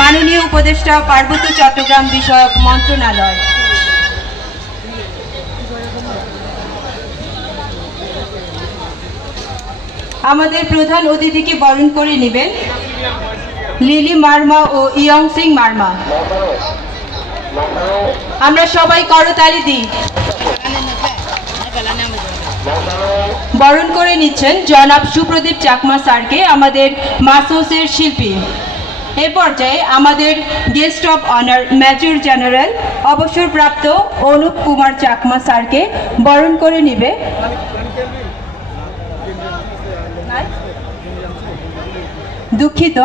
মাননীয় উপদেষ্টা পার্বত্য চট্টগ্রাম বিষয়ক মন্ত্রণালয়। আমাদের প্রধান অতিথিকে বরণ করে নেবেন লিলি মার্মা ও ইয়ং সিং মার্মা। আমরা সবাই করতালি দিই। বরণ করে নিচ্ছেন জনাব সুপ্রদীপ চাকমা স্যারকে, আমাদের মাসোসের শিল্পী। এ পর্যায়ে আমাদের guest of honour major general অবসরপ্রাপ্ত অনুপ কুমার চাকমা স্যারকে বরণ করে নেবে দুঃখিত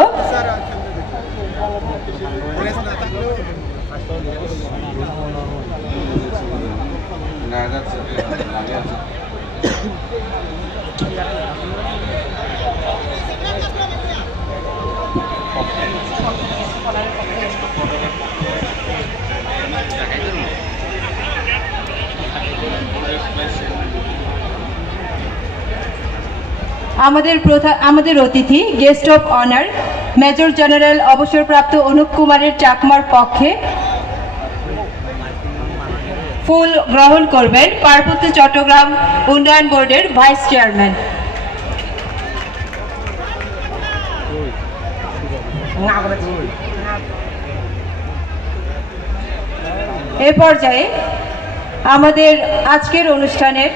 আমাদের অতিথি guest of honour major general অবসরপ্রাপ্ত অনুপ কুমারের চাকমার পক্ষে ফুল গ্রহণ করবেন পার্বত্য চট্টগ্রাম উন্নয়ন বোর্ডের ভাইস চেয়ারম্যান। এ পর্যায়ে আমাদের আজকের অনুষ্ঠানের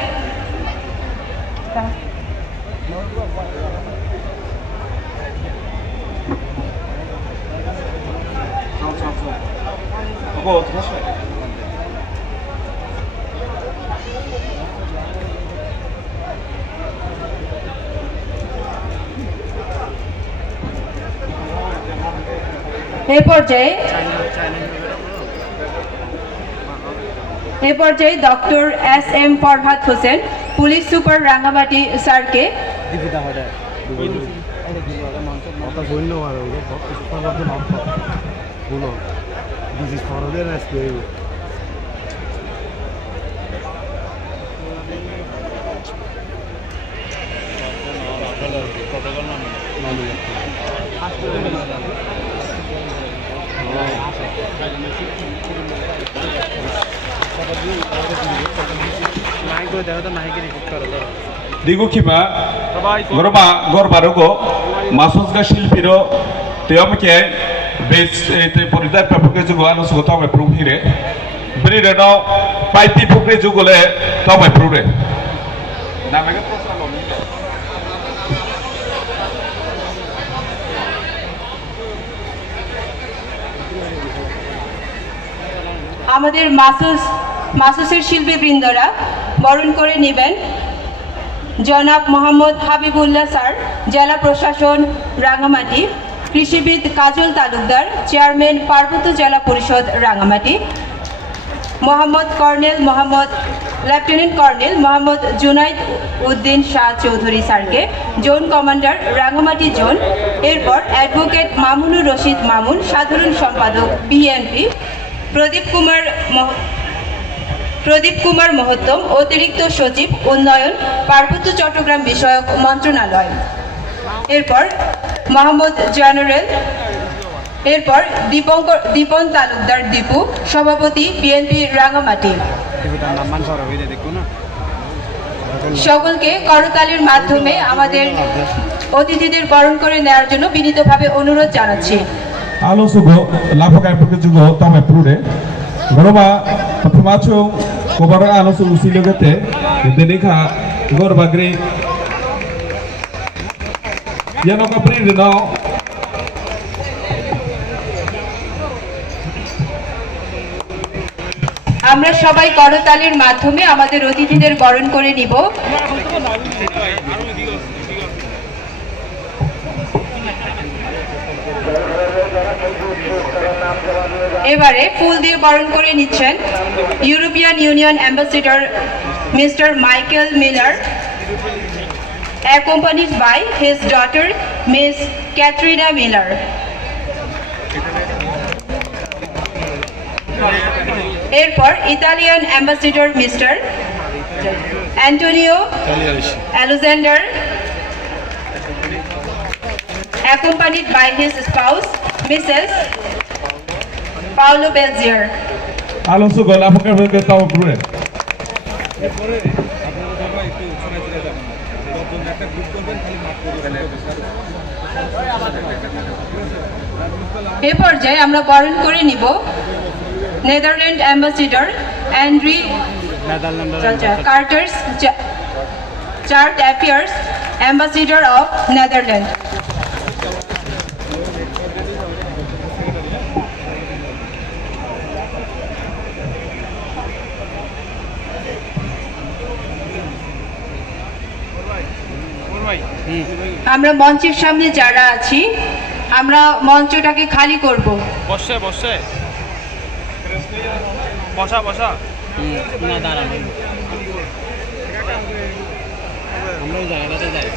এ পর্যায়ে doctor S M Farhad Hossain police super Rangamati স্যারকে Digukiba, Gorba, Gorbarugo, Masosga Shilpiro, Teomke, Base Polita Papukazuano Sotome Prumhire, Bridano, Paiti Pukazugole, Tome Prude. আমাদের মাসুসের শিল্পী বৃন্দরা বরণ করে নেবেন জনাব মোহাম্মদ হাবিবুল্লাহ স্যার, জেলা প্রশাসন রাঙ্গামাটি, কৃষিবিদ কাজল তালুকদার, চেয়ারম্যান পার্বত্য জেলা পরিষদ রাঙ্গামাটি, লেফটেন্যান্ট কর্নেল মোহাম্মদ জুনাইদ উদ্দিন শাহ চৌধুরী স্যারকে জোন কমান্ডার রাঙ্গামাটি জোন। এরপর অ্যাডভোকেট মামুনুর রশিদ মামুন, সাধারণ সম্পাদক বিএনপি, প্রদীপ কুমার মহত্তম, অতিরিক্ত সচিব উন্নয়ন পার্বত্য চট্টগ্রাম বিষয়ক মন্ত্রণালয়। এরপর মোহাম্মদ জেনারেল, এরপর দীপন তালুকদার দীপু, সভাপতি বিএনপি রাঙ্গামাটি। সকলকে করতালির মাধ্যমে আমাদের অতিথিদের বরণ করে নেওয়ার জন্য বিনীতভাবে অনুরোধ জানাচ্ছি। Alo sugo, lapo kai puke jugo tome prude. Goroba, pemacu, kobara alo sugo silogete, denika, goroba gre. Yano ka prude no. আমরা সবাই করতালির মাধ্যমে আমাদের অতিথিদের বরণ করে নিব। এবারে ফুল দিয়ে বরণ করে নিচ্ছেন European union ambassador mister Michael Miller, accompanied by his daughter Miss Katrina Miller. এরপর Italian ambassador mister Antonio Alexander, accompanied by his spouse Mrs. Paulo Belzier. Alonso go lapo ka pwede tama prude. এ পর্যায়ে আমরা বরণ করে নিব Netherlands ambassador Andre Carters chargé d'affaires ambassador of Netherlands. আমরা মঞ্চের সামনে যারা আছি আমরা মঞ্চটাকে খালি করব। বসে বসে বসা বসা না দাঁড়ানো আমরা ওই জায়গাটাতে যাই।